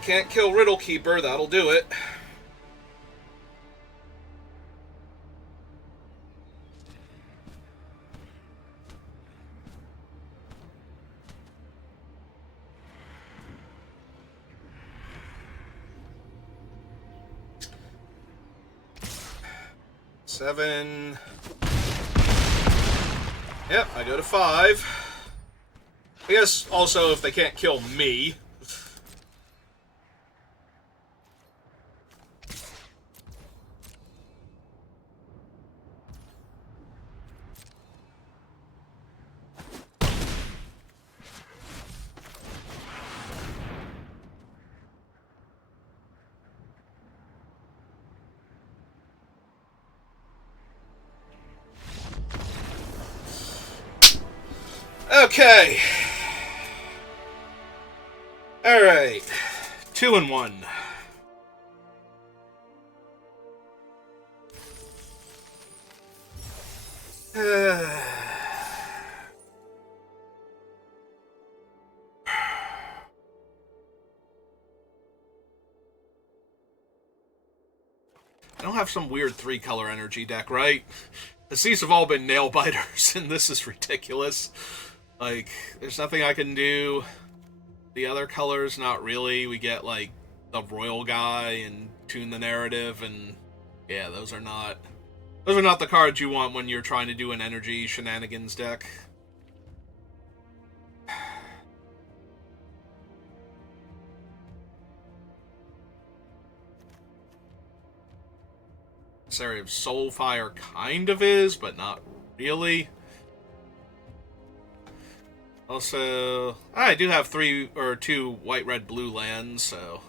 can't kill Riddle Keeper, that'll do it. Seven. Yep, I go to 5. I guess also if they can't kill me. Okay. Alright. 2 and 1. I don't have some weird 3-color energy deck, right? These have all been nail biters, and this is ridiculous. Like, there's nothing I can do. The other colors, not really. We get, like, the Royal Guy and Tune the Narrative, and yeah, those are not the cards you want when you're trying to do an energy shenanigans deck. This area of Soulfire kind of is, but not really. Also, I do have 2 white, red, blue lands, so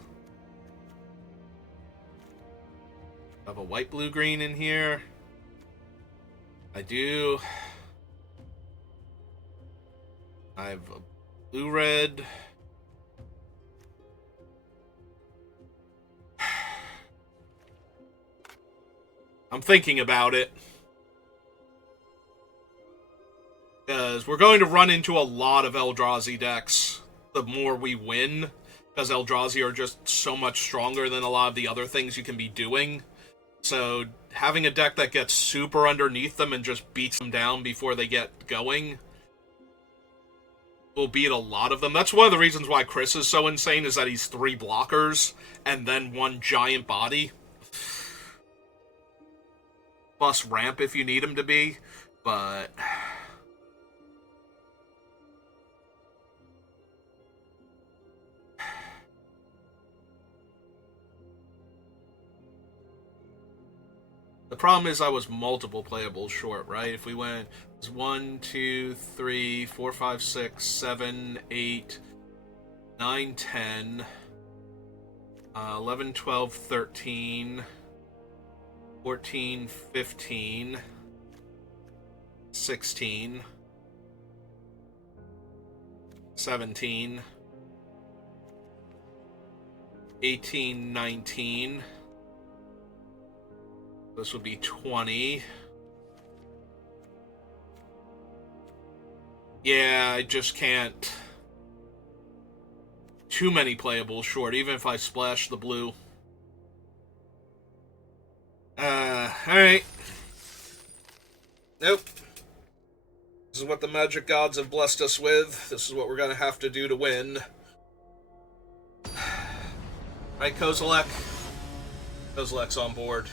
I have a white, blue, green in here. I do. I have a blue, red. I'm thinking about it. Because we're going to run into a lot of Eldrazi decks the more we win. Because Eldrazi are just so much stronger than a lot of the other things you can be doing. So having a deck that gets super underneath them and just beats them down before they get going will beat a lot of them. That's one of the reasons why Chris is so insane, is that he's 3 blockers and then 1 giant body. Plus ramp if you need him to be, but the problem is I was multiple playables short, right? If we went, it was 1, 2, 3, 4, 5, 6, 7, 8, 9, 10, 11, 12, 13, 14, 15, 16, 17, 18, 19. This would be 20. Yeah, I just can't. Too many playables short, even if I splash the blue. Alright. Nope. This is what the magic gods have blessed us with. This is what we're gonna have to do to win. Right, Kozilek? Kozilek's on board.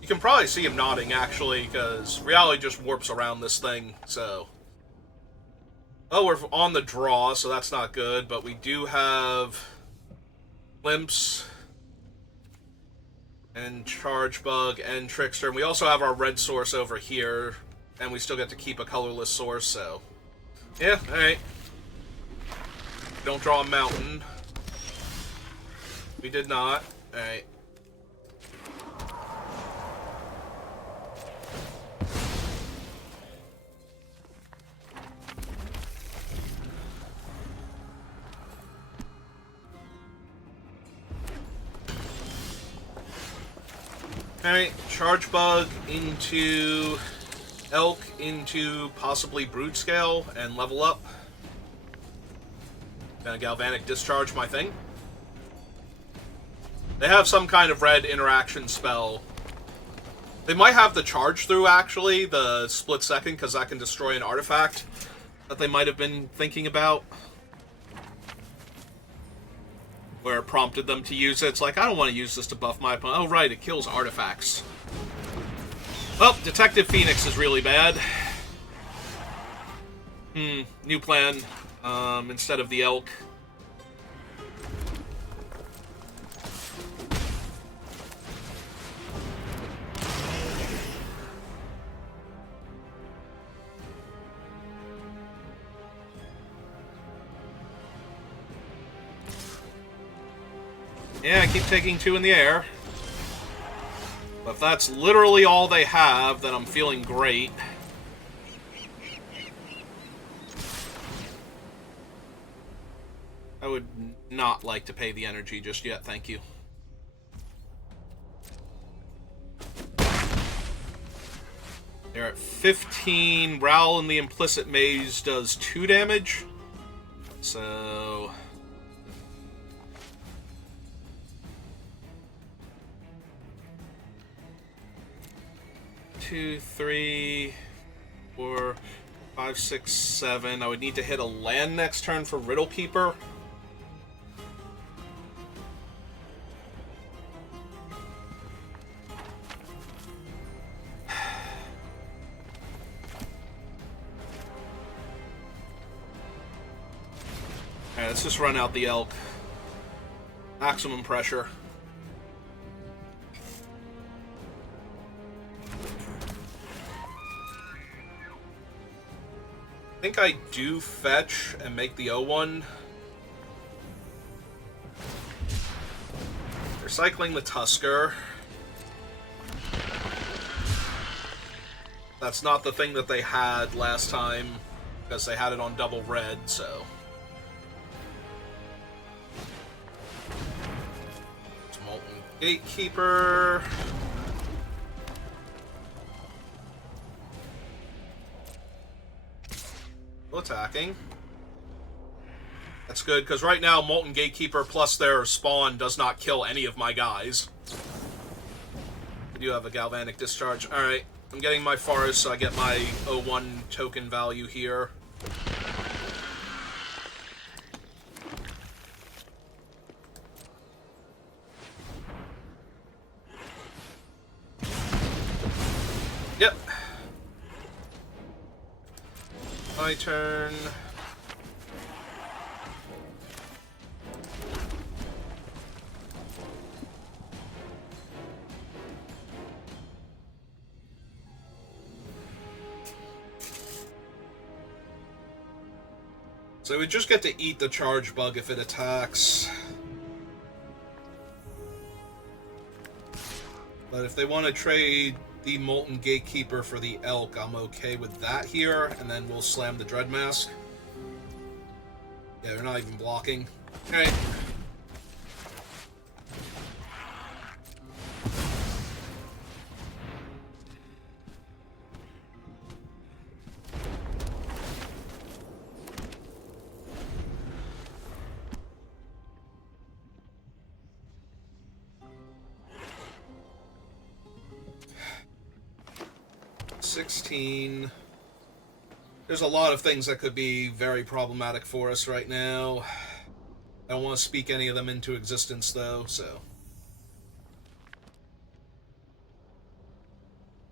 You can probably see him nodding, actually, because reality just warps around this thing, so... Oh, we're on the draw, so that's not good, but we do have... Limps... and Charge Bug, and Trickster. And we also have our red source over here, and we still get to keep a colorless source, so... Yeah, alright. Don't draw a mountain. We did not. Alright. Alright, Charge Bug into Elk into possibly Brood Scale and level up. Gonna Galvanic Discharge my thing. They have some kind of red interaction spell. They might have the charge through, actually, the split second, because that can destroy an artifact that they might have been thinking about. Where it prompted them to use it. It's like, I don't want to use this to buff my opponent. Oh, right, it kills artifacts. Well, Detective Phoenix is really bad. New plan. Instead of the Elk. Yeah, I keep taking 2 in the air. But if that's literally all they have, then I'm feeling great. I would not like to pay the energy just yet, thank you. They're at 15. Growl in the Implicit Maze does 2 damage. So... 2, 3, 4, 5, 6, 7. I would need to hit a land next turn for Riddle Keeper. Alright, let's just run out the Elk. Maximum pressure. I think I do fetch and make the O1. They're cycling the Tusker. That's not the thing that they had last time, because they had it on double red, so... It's Molten Gatekeeper... attacking. That's good, because right now Molten Gatekeeper plus their spawn does not kill any of my guys. I do have a Galvanic Discharge. Alright, I'm getting my Forest, so I get my O1 token value here. Yep. My turn. So we just get to eat the charge bug if it attacks. But if they want to trade the Molten Gatekeeper for the Elk, I'm okay with that here, and then we'll slam the Dread Mask. Yeah, they're not even blocking. Okay. There's a lot of things that could be very problematic for us right now. I don't want to speak any of them into existence, though, so...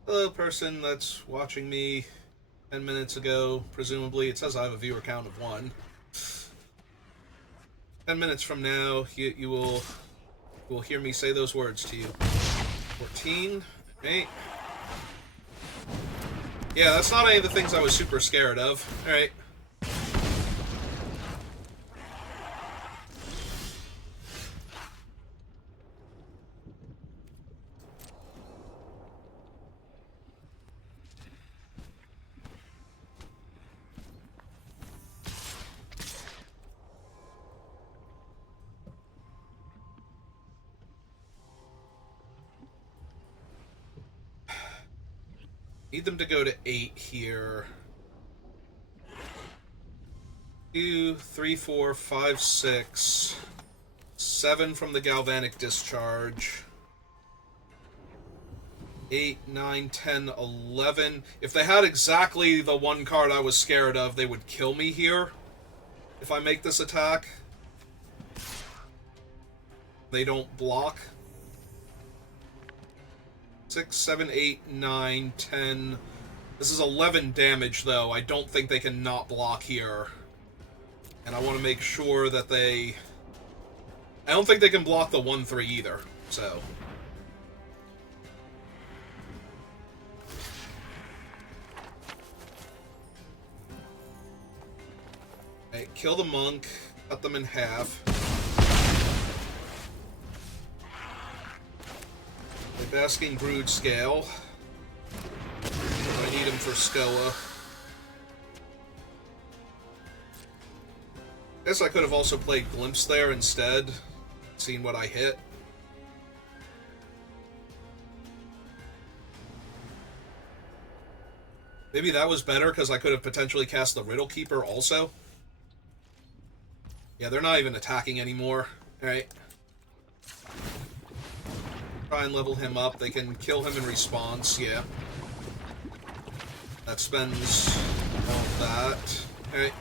Hello, person that's watching me 10 minutes ago, presumably. It says I have a viewer count of 1. 10 minutes from now, you will hear me say those words to you. 14, 8... Yeah, that's not any of the things I was super scared of. Alright. Need them to go to 8 here. 2, 3, 4, 5, 6, 7 from the galvanic discharge. 8, 9, 10, 11. If they had exactly the one card I was scared of, they would kill me here. If I make this attack. They don't block. 6, 7, 8, 9, 10. This is 11 damage, though. I don't think they can not block here. And I want to make sure that they... I don't think they can block the 1-3 either, so... Okay, kill the monk, cut them in half. The Basking Brood Scale. I need him for Skoa. Guess I could have also played Glimpse there instead, seen what I hit. Maybe that was better, because I could have potentially cast the Riddle Keeper also. Yeah, they're not even attacking anymore. Alright. Try and level him up. They can kill him in response, yeah. That spends all of that. Alright.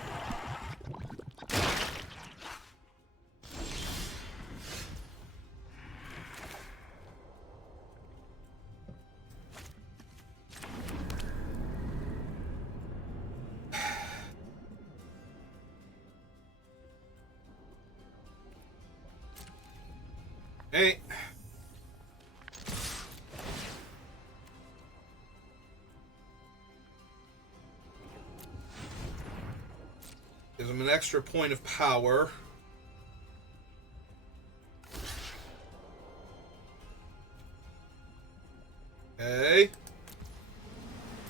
Hey. Gives him an extra point of power. Okay.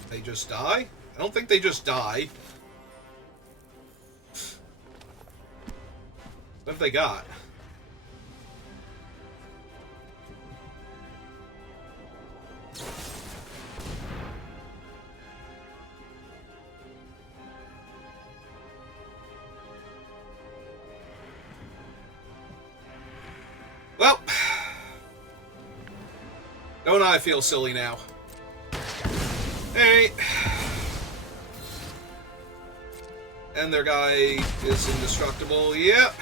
They just die? I don't think they just die. What have they got? Well, don't I feel silly now? Hey, and their guy is indestructible. Yep.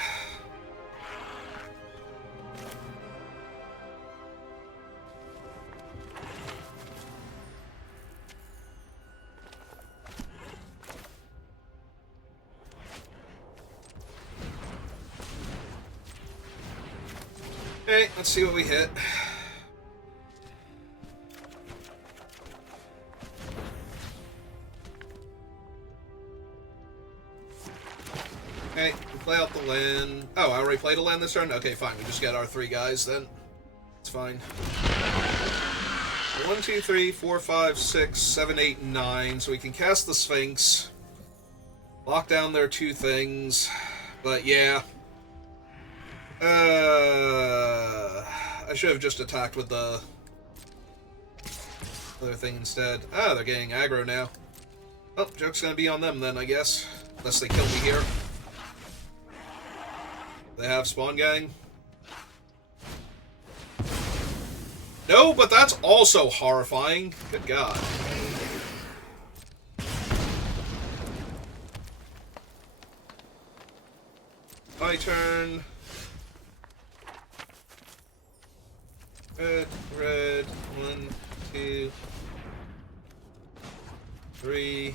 Okay, let's see what we hit. Okay, we play out the land. Oh, I already played a land this turn? Okay, fine. We just get our 3 guys then. It's fine. 1, 2, 3, 4, 5, 6, 7, 8, 9. So we can cast the Sphinx. Lock down their 2 things. But yeah. I should have just attacked with the other thing instead. Ah, they're getting aggro now. Oh, joke's gonna be on them then, I guess. Unless they kill me here. They have Spawn Gang. No, but that's also horrifying. Good God. My turn. Red, red, 1, 2, 3.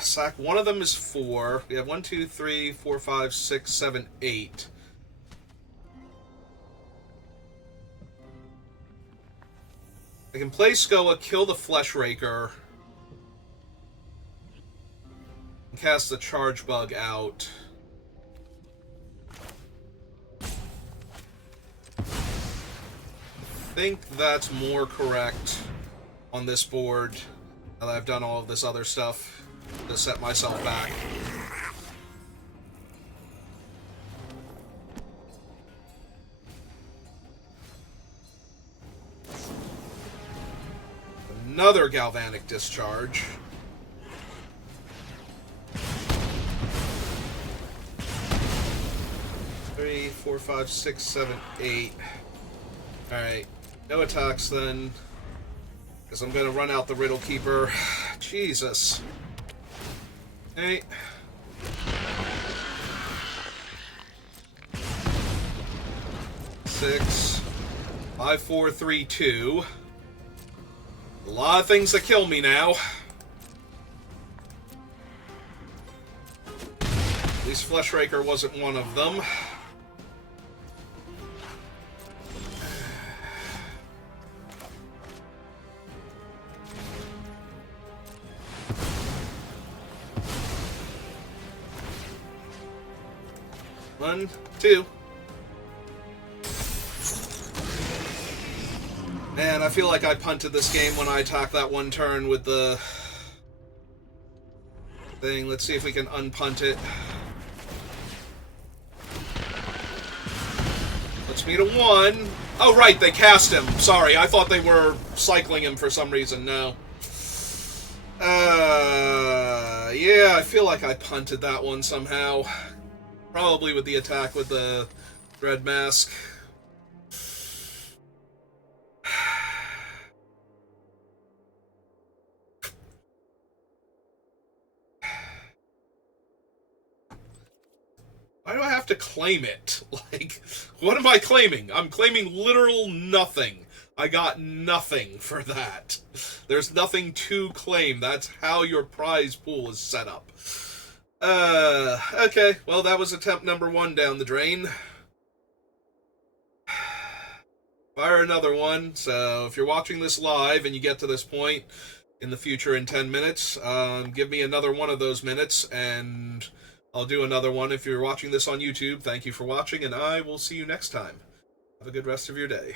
Sack. One of them is 4. We have 1, 2, 3, 4, 5, 6, 7, 8. I can play Skoa, kill the Flesh Raker, and cast the Charge Bug out. I think that's more correct on this board now that I've done all of this other stuff to set myself back. Another Galvanic Discharge. 3, 4, 5, 6, 7, 8. Alright. No attacks then. Because I'm going to run out the Riddle Keeper. Jesus. 8. 6. 5, 4, 3, 2. A lot of things that kill me now. At least Fleshraker wasn't one of them. One, two. Man, I feel like I punted this game when I attacked that one turn with the thing. Let's see if we can unpunt it. Puts me to 1. Oh, right, they cast him. Sorry, I thought they were cycling him for some reason. No. Yeah, I feel like I punted that one somehow. Probably with the attack with the Dread Mask. Why do I have to claim it? Like, what am I claiming? I'm claiming literal nothing. I got nothing for that. There's nothing to claim. That's how your prize pool is set up. Okay. Well, that was attempt number 1 down the drain. Fire another one. So, if you're watching this live and you get to this point in the future in 10 minutes, give me another one of those minutes, and I'll do another one. If you're watching this on YouTube, thank you for watching, and I will see you next time. Have a good rest of your day.